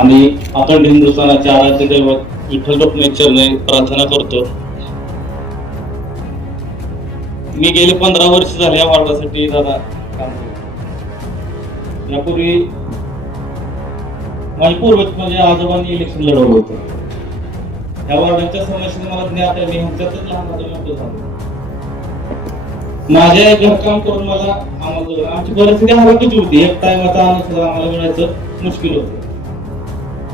आणि अखंड हिंदुस्थानाचे आराध्य दैवत विठ्ठल रुक्मेश्वरने प्रार्थना करतो. मी गेले पंधरा वर्ष झाले या वार्डासाठी दादा काम करतो यापूर्वी माझे पूर्वज म्हणजे आजोबांनी इलेक्शन लढवलं होतं. या वार्डाच्या समस्या मला ज्ञात आहे मी ह्यांच्यातच लहान मोठं झालो. माझ्या घरकाम करून मला आम्हाला आमची परिस्थिती हलकीची होती. एक टाइम आता आम्हाला मिळायचं मुश्किल होतं.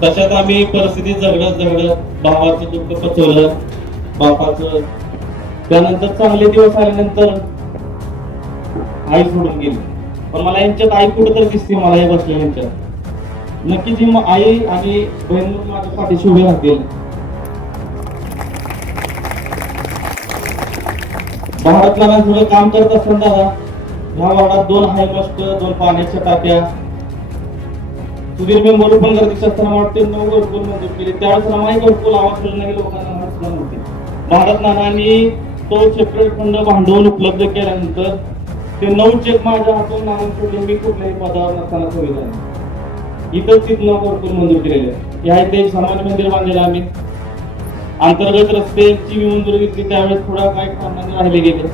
तशात आम्ही परिस्थिती झगडत झगडत भावाचं दुःख पचवलं. बापाचं त्यानंतर चांगले दिवस आल्यानंतर आई सोडून गेली. पण मला यांच्यात आई कुठं तर दिसते मला हे बसल्या यांच्यात. नक्कीच ही आई आणि बहीण माझ्या पाठीशी उभे राहतील. भारतला थोडं काम करत असताना दादा ह्या वार्डात दोन हायमास्ट दोन पाण्याच्या टाक्या सुधीर मेंबर पण गर्दीचे असताना वाटते नऊ घरकुल मंजूर केले त्यावेळेस रमाई घरकुल आवाज योजना लोकांना माहिती नव्हते भारत नानांनी तो सेपरेट फंड भांडवल उपलब्ध केल्यानंतर ते नऊ चेक माझ्या हातून नानां सोडले मी कुठल्याही पदावर नसताना सोयी नाही. इथं तिथनं घरकुल मंजूर केलेले या इथे सामान्य मंदिर बांधलेलं आम्ही. अंतर्गत रस्त्याची मी मंजूर घेतली त्यावेळेस थोडा काही कारणाने राहिले गेले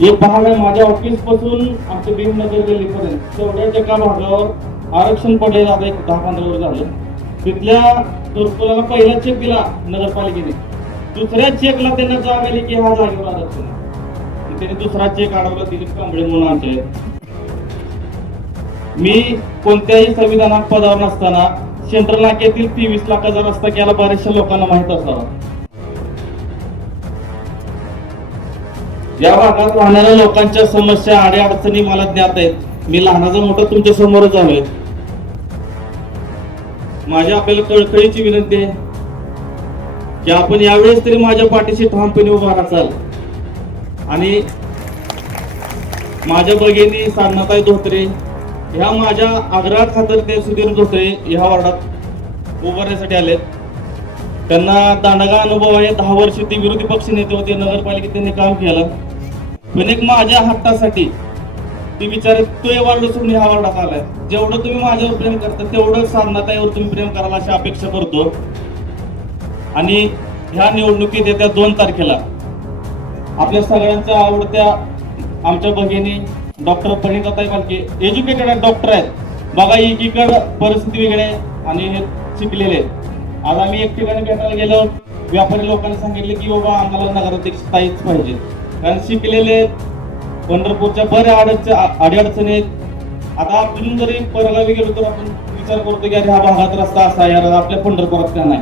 एक भाग आहे माझ्या ऑफिसपासून आमच्या भीमनगर गल्लीपर्यंत तेवढ्याच एका भागावर आरक्षण पडलेलं आता एक दहा पंधरा वर्ष झालं. तिथल्या घरकुलाला पहिला चेक दिला नगरपालिकेने. दुसऱ्या चेकला त्यांना जाग आली की हा जागेवर आरक्षण आहे. त्याने दुसरा चेक अडवला दिलीप कांबळे म्हणून आमचे मी कोणत्याही संविधानात पदावर नसताना सेंट्रल नाक्यातील तेवीस लाखाचा रस्ता केला बऱ्याचशा लोकांना माहीत असावा. या भागात राहणाऱ्या लोकांच्या समस्या आड्या अडचणी मला ज्ञात आहेत. मी लहानाचा मोठा तुमच्या समोरच आलोय. माझ्या आपल्याला कळकळीची विनंती आहे की आपण यावेळेस तरी माझ्या पाठीशी ठामपणे उभा राहाल. आणि माझ्या भगिनी साधनाताई धोत्रे ह्या माझ्या आग्रहात खातर ते सुधीर धोत्रे ह्या वार्डात उभारण्यासाठी आलेत. त्यांना दांडगा अनुभव आहे. दहा वर्ष ते विरोधी पक्ष नेते होते. नगरपालिकेत त्यांनी काम केलं. पण एक माझ्या हट्टासाठी मी विचार तो या वार्ड सोडून ह्या वार्डात आलाय. जेवढं तुम्ही माझ्यावर प्रेम करता तेवढं साधनाताईवर तुम्ही प्रेम कराल अशी अपेक्षा करतो. आणि ह्या निवडणुकीत येत्या दोन तारखेला आपल्या सगळ्यांच्या आवडत्या आमच्या भगिनी डॉक्टर परिणताई मालके एज्युकेटेड आहेत डॉक्टर आहेत. बघा एकीकडे परिस्थिती वेगळी आहे आणि हे शिकलेले आज आम्ही एक ठिकाणी भेटायला गेलो. व्यापारी लोकांनी सांगितले की बाबा आम्हाला नगराध्यक्ष स्थायीच पाहिजे. कारण शिकलेले आहेत, पंढरपूरच्या बऱ्या अडचणी अडीअडचणी आहेत. आता आपण जरी परगावी गेलो तर आपण विचार करतो की अरे हा भागात रस्ता असा या यार आपल्या पंढरपुरात का नाही?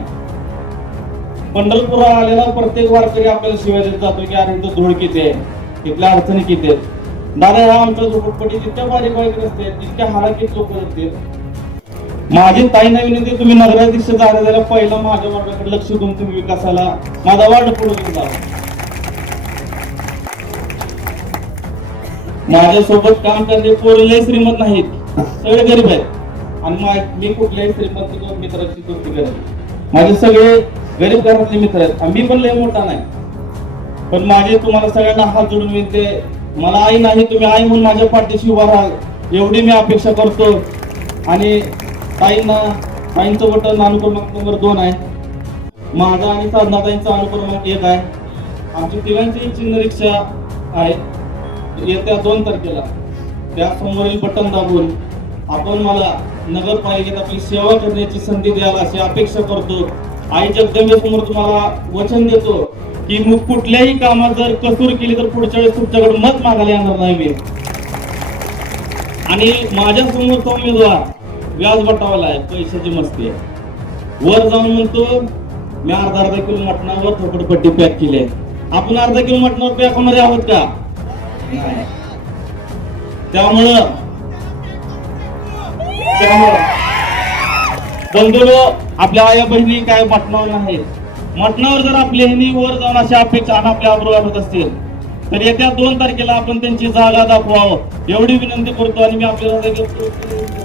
पंढरपुरात आलेला प्रत्येक वारकरी आपल्याला शिवाय देत जातो की अरे इथं धूळ किती आहे इथल्या अडचणी किती आहेत? दादा हा आमच्या झोपडपट्टी जितक्या बारीक बारीक रस्ते आहेत तितक्या हालाकीत लोक असते माझी ताई नवीन विनंती तुम्ही नगराध्यक्ष झाल्या झाल्या पहिलं माझ्या वर्गाकडे लक्ष देऊन तुम्ही विकासाला माझा वाढ पुढे घेऊन जावा माझ्यासोबत काम करणे पोरं लय श्रीमंत नाहीत. सगळे गरीब आहेत. आणि मी कुठल्याही श्रीमंत किंवा मित्राची दोस्ती करत माझे सगळे गरीब घरातले मित्र आहेत. आणि मी पण लय मोठा नाही. पण माझे तुम्हाला सगळ्यांना हात जोडून विनते मला आई नाही तुम्ही आई म्हणून माझ्या पाठीशी उभा राहाल एवढी मी अपेक्षा करतो. आणि ताईंना ताईंचं बटन अनुक्रमांक नंबर दोन आहे. माझा आणि साधनाताईंचा अनुक्रमांक एक आहे. आमची तिघांची चिन्ह रिक्षा आहे. येत्या दोन तारखेला त्या समोरील बटन दाबून आपण मला नगरपालिकेत आपली सेवा करण्याची संधी द्याल अशी अपेक्षा करतो. आई जगदंबेसमोर तुम्हाला वचन देतो की मग कुठल्याही कामात जर कसूर केली तर पुढच्या वेळेस तुमच्याकडे मत मागायला येणार नाही मी. आणि माझ्या समोरचा उमेदवार व्याज बटावाला आहे पैशाची मस्ती आहे. वर जाऊन म्हणतो मी अर्धा अर्धा किलो मटणावर थोपडपट्टी पॅक केली आहे. आपण अर्धा किलो मटणावर पॅक होणारे आहोत का? त्यामुळं त्यामुळं बंधुलो आपल्या आया बहिणी काय मटणावर नाही. मटणावर जर आपल्या ह्यांनी वर जाऊन अशी अपेक्षा आपल्या अब्रू वाटत असतील तर येत्या दोन तारखेला आपण त्यांची जागा दाखवावं. एवढी विनंती करतो आणि मी आपल्याला